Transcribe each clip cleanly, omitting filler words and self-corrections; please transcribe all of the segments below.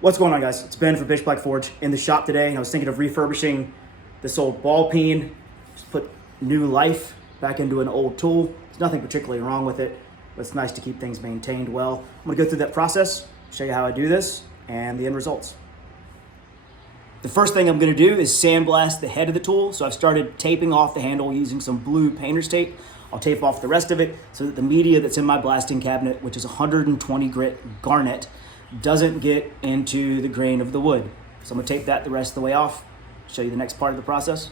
What's going on, guys? It's Ben from Pitch Black Forge in the shop today, and I was thinking of refurbishing this old ball peen, just put new life back into an old tool. There's nothing particularly wrong with it, but it's nice to keep things maintained well. I'm gonna go through that process, show you how I do this, and the end results. The first thing I'm gonna do is sandblast the head of the tool. So I've started taping off the handle using some blue painter's tape. I'll tape off the rest of it so that the media that's in my blasting cabinet, which is 120 grit garnet, doesn't get into the grain of the wood. So I'm gonna tape that the rest of the way off, show you the next part of the process.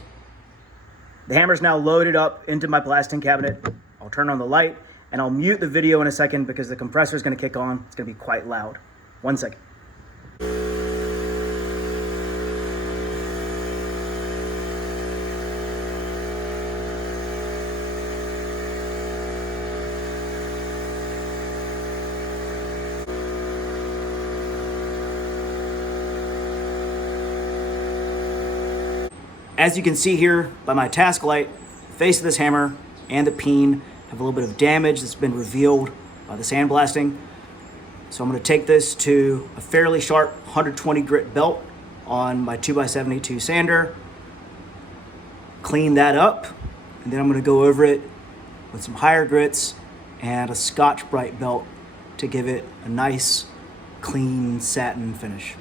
The hammer's now loaded up into my blasting cabinet. I'll turn on the light and I'll mute the video in a second because the compressor is gonna kick on. It's gonna be quite loud. 1 second. As you can see here by my task light, the face of this hammer and the peen have a little bit of damage that's been revealed by the sandblasting. So I'm going to take this to a fairly sharp 120 grit belt on my 2x72 sander, clean that up, and then I'm going to go over it with some higher grits and a Scotch-Brite belt to give it a nice, clean satin finish.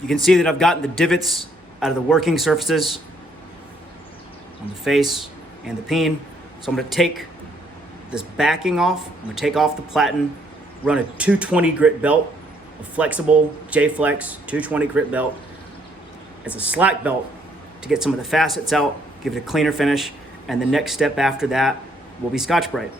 You can see that I've gotten the divots out of the working surfaces on the face and the peen. So I'm going to take this backing off. I'm going to take off the platen, run a 220 grit belt, a flexible J-Flex 220 grit belt as a slack belt to get some of the facets out, give it a cleaner finish, and the next step after that will be Scotch-Brite.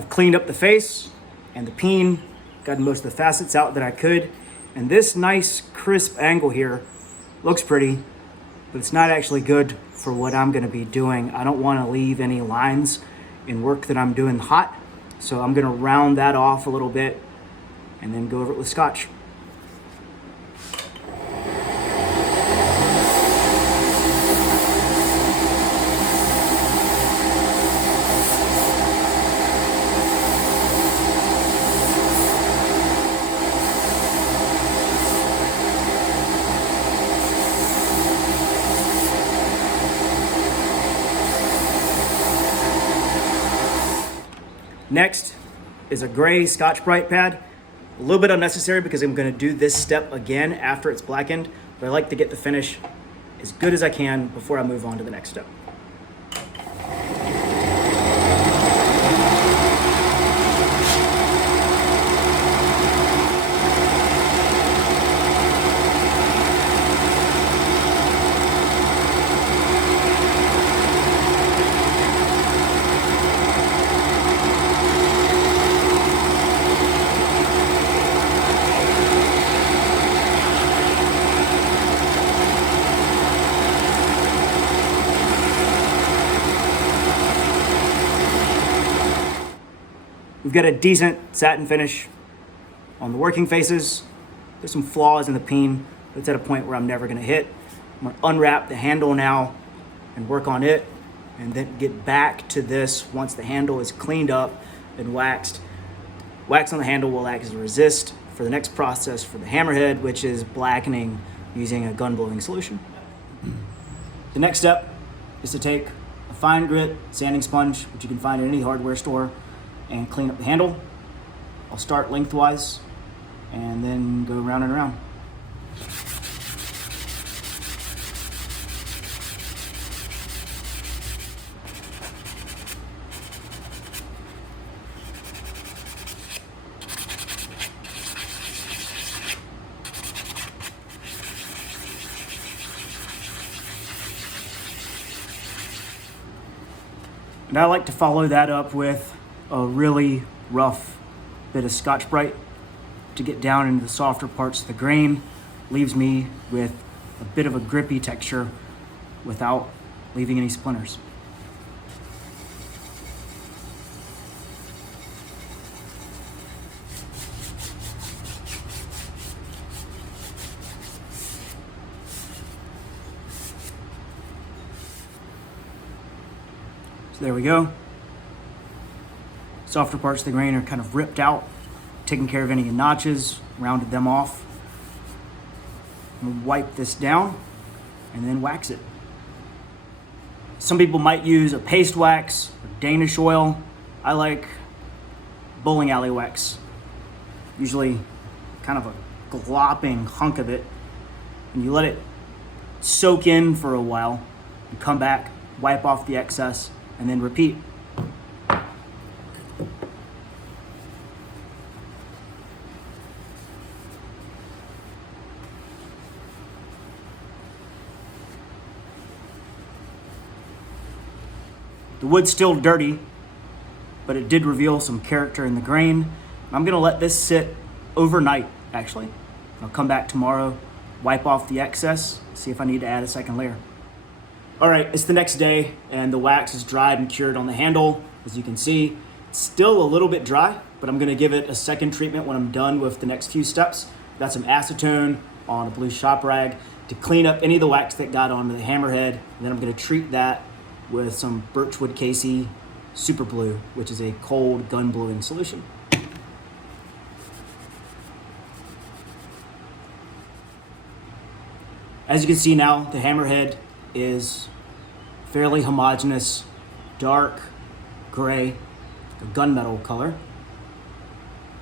I've cleaned up the face and the peen, gotten most of the facets out that I could. And this nice crisp angle here looks pretty, but it's not actually good for what I'm gonna be doing. I don't wanna leave any lines in work that I'm doing hot. So I'm gonna round that off a little bit and then go over it with Scotch. Next is a gray Scotch-Brite pad. A little bit unnecessary because I'm gonna do this step again after it's blackened, but I like to get the finish as good as I can before I move on to the next step. We've got a decent satin finish on the working faces. There's some flaws in the peen, but it's at a point where I'm never gonna hit. I'm gonna unwrap the handle now and work on it, and then get back to this once the handle is cleaned up and waxed. Wax on the handle will act as a resist for the next process for the hammerhead, which is blackening using a gun blowing solution. The next step is to take a fine grit sanding sponge, which you can find in any hardware store, and clean up the handle. I'll start lengthwise and then go round and around. And I like to follow that up with a really rough bit of Scotch-Brite to get down into the softer parts of the grain. Leaves me with a bit of a grippy texture without leaving any splinters. So there we go. Softer parts of the grain are kind of ripped out, taking care of any notches, rounded them off. I'm gonna wipe this down and then wax it. Some people might use a paste wax or Danish oil. I like bowling alley wax. Usually kind of a glopping hunk of it. And you let it soak in for a while and come back, wipe off the excess, and then repeat. The wood's still dirty, but it did reveal some character in the grain. I'm gonna let this sit overnight, actually. I'll come back tomorrow, wipe off the excess, see if I need to add a second layer. All right, it's the next day, and the wax is dried and cured on the handle. As you can see, it's still a little bit dry, but I'm gonna give it a second treatment when I'm done with the next few steps. Got some acetone on a blue shop rag to clean up any of the wax that got onto the hammerhead, and then I'm gonna treat that with some Birchwood Casey Super Blue, which is a cold gun blowing solution. As you can see now, the hammerhead is fairly homogeneous, dark gray, a gunmetal color.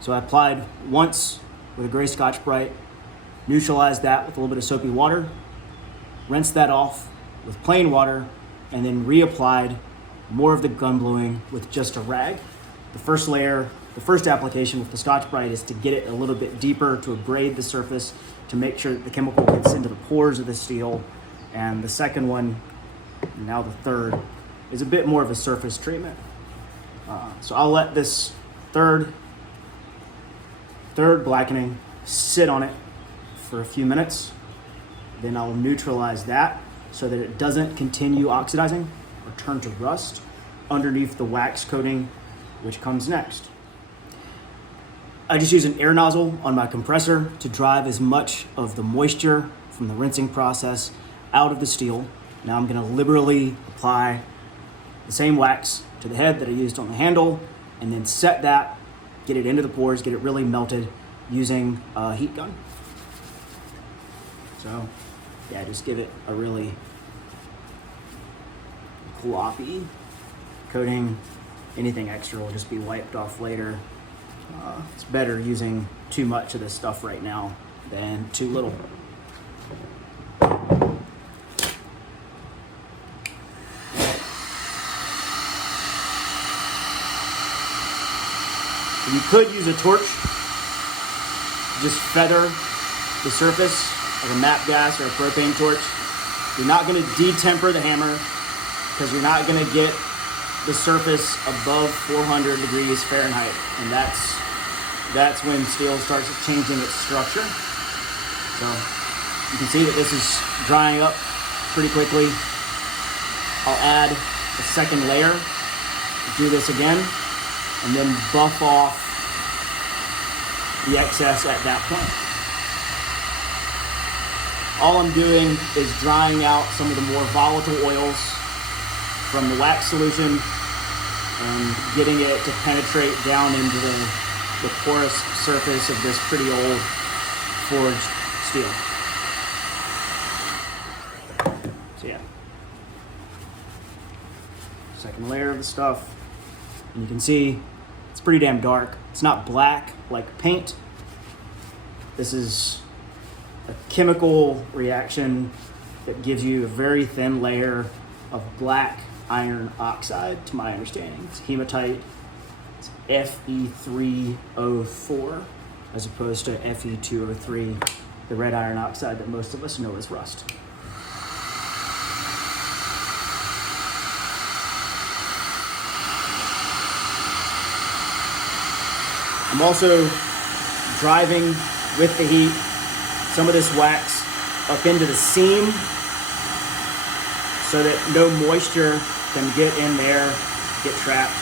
So I applied once with a gray Scotch-Brite, neutralized that with a little bit of soapy water, rinsed that off with plain water, and then reapplied more of the gun bluing with just a rag. The first layer, the first application with the Scotch-Brite is to get it a little bit deeper, to abrade the surface, to make sure that the chemical gets into the pores of the steel. And the second one, now the third, is a bit more of a surface treatment. So I'll let this third blackening sit on it for a few minutes. Then I'll neutralize that so that it doesn't continue oxidizing or turn to rust underneath the wax coating, which comes next. I just use an air nozzle on my compressor to drive as much of the moisture from the rinsing process out of the steel. Now I'm going to liberally apply the same wax to the head that I used on the handle, and then set that, get it into the pores, get it really melted using a heat gun. So yeah, just give it a really gloppy coating. Anything extra will just be wiped off later. It's better using too much of this stuff right now than too little. You could use a torch to just feather the surface of a MAP gas or a propane torch. You're not going to detemper the hammer because you're not going to get the surface above 400 degrees Fahrenheit, and that's when steel starts changing its structure. So you can see that this is drying up pretty quickly. I'll add a second layer, do this again, and then buff off the excess at that point. All I'm doing is drying out some of the more volatile oils from the wax solution and getting it to penetrate down into the porous surface of this pretty old forged steel. So yeah, second layer of the stuff. And you can see it's pretty damn dark. It's not black like paint. This is a chemical reaction that gives you a very thin layer of black iron oxide, to my understanding. It's hematite. It's Fe3O4 as opposed to Fe2O3, the red iron oxide that most of us know as rust. I'm also driving with the heat some of this wax up into the seam so that no moisture can get in there, get trapped,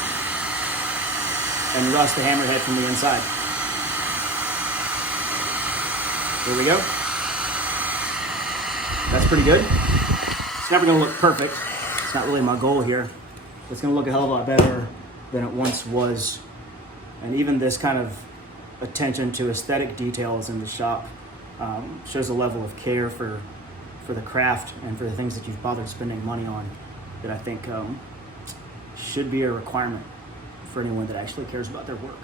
and rust the hammerhead from the inside. Here we go. That's pretty good. It's never gonna look perfect. It's not really my goal here. It's gonna look a hell of a lot better than it once was. And even this kind of attention to aesthetic details in the shop shows a level of care for the craft and for the things that you've bothered spending money on that I think should be a requirement for anyone that actually cares about their work.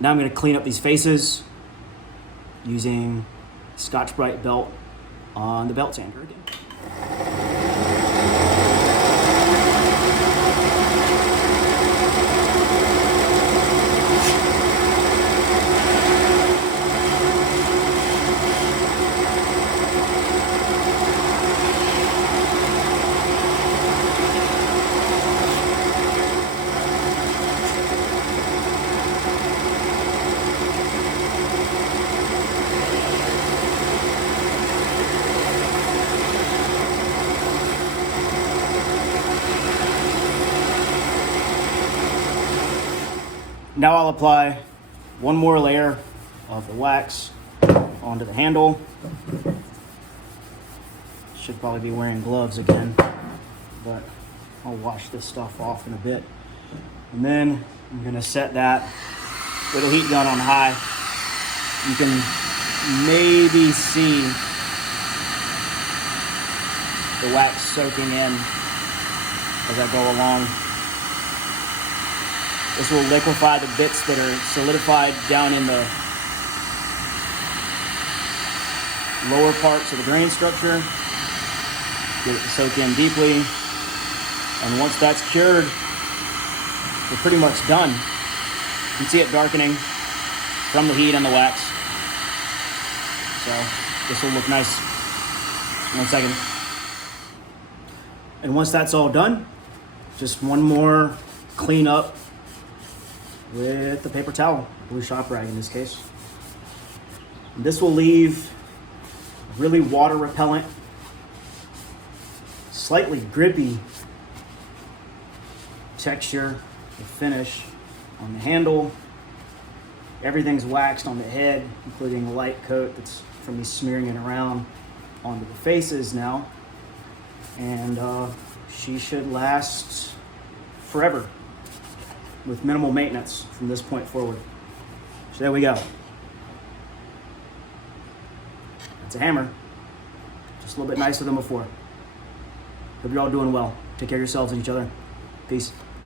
Now I'm going to clean up these faces using Scotch-Brite belt on the belt sander again. Now I'll apply one more layer of the wax onto the handle. Should probably be wearing gloves again, but I'll wash this stuff off in a bit. And then I'm gonna set that with a heat gun on high. You can maybe see the wax soaking in as I go along. This will liquefy the bits that are solidified down in the lower parts of the grain structure. Get it to soak in deeply. And once that's cured, we're pretty much done. You can see it darkening from the heat and the wax. So this will look nice. 1 second. And once that's all done, Just one more clean up with the paper towel, blue shop rag in this case. And this will leave really water repellent, slightly grippy texture, the finish on the handle. Everything's waxed on the head, including a light coat that's from me smearing it around onto the faces now. And she should last forever with minimal maintenance from this point forward. So there we go. It's a hammer, just a little bit nicer than before. Hope you're all doing well. Take care of yourselves and each other. Peace.